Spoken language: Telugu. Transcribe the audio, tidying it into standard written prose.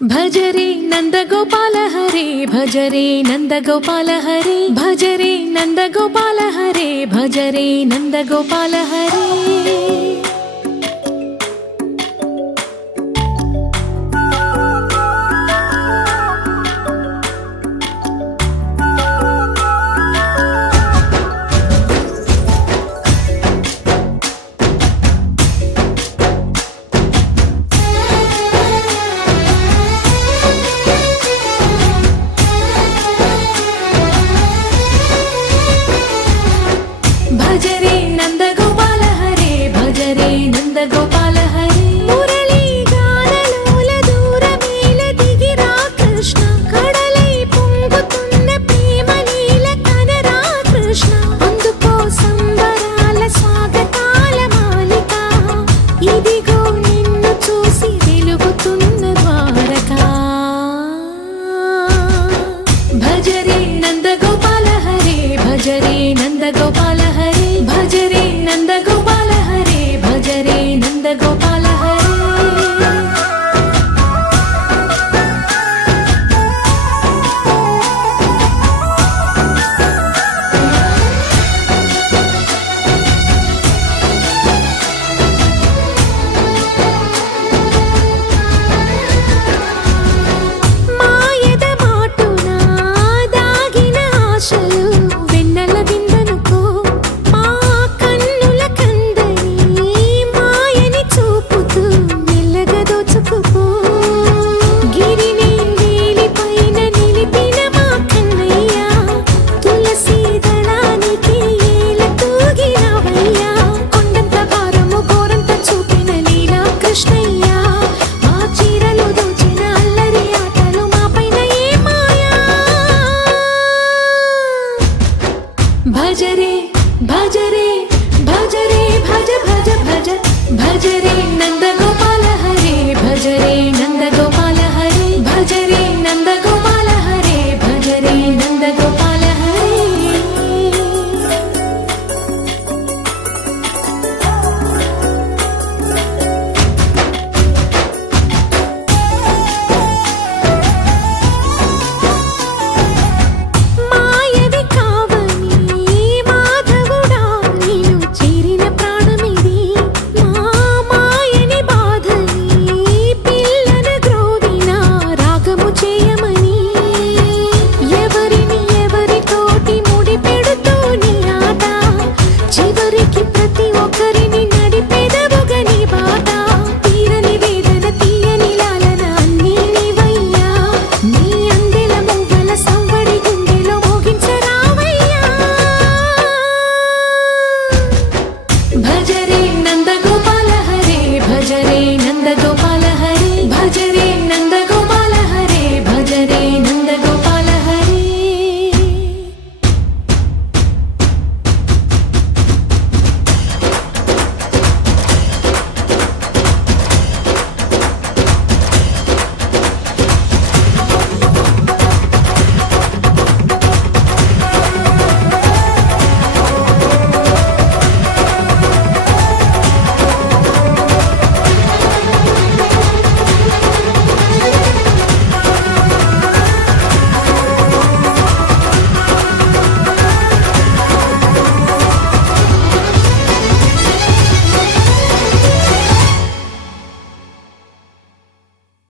భజరే నందగోపాల హరే భజరే నందగోపాల హరే భజరే నందగోపాల హరే భజరే నందగోపాల హరే భజరే నందగోపాల హరే భజరే నందగోపాల హరే మురళీ గానలోల దూరమేల దిగిరా కృష్ణ కడలై పొంగుతున్న ప్రేమ నీల కనరా కృష్ణ అందుకో సంబరాల స్వాగతాల మాలిక ఇదిగో నిన్ను చూసి వెలుగుతున్న ద్వారకా భజరే నందగోపాల హరే భజరే నందగోపాల హరే భజరే నందగోపాల హరే భజరే నందగోపాల హరే మాయద మాటున దాగిన ఆశలు వెన్నెల విందనుకో మా కన్నుల కందని మాయని చూపుతూ మెల్లగా దోచుకుపో గిరిని నీలిపైన నిలిపిన మా కన్నయ్య తులసి దళానికి ఏల తూగినవయ్యా కొండంత భారము గోరంత చూపిన లీలా కృష్ణయ్య మా చీరలు దోచిన అల్లరి ఆటలు మా పైన ఏ మాయా భజరే భజరే భజరే భజ భజ భజ భజరే నందగోపాల హరే భజరే నందగోపాల హరే భజరే నందగోపాల హరే భజరే నందగోపాల హరే మాయవి కావని మాధవుడా నీను చేరిన ప్రాణమిది మా మాయని బాధని పిల్లన గ్రోవిన రాగము చేయమని ఎవరిని ఎవరితోటి ముడి పెడుతూ నీ ఆట చివరికి ప్రతి ఒక్కరిని నడిపెదవుగా నీ బాట తీరని వేదన తీయని లాలన అన్నీ నీవయ్యా నీ అందెల మువ్వల సంవడి గుండెలో మోగించరావయ్యా భజరే నందగోపాల హరే భజరే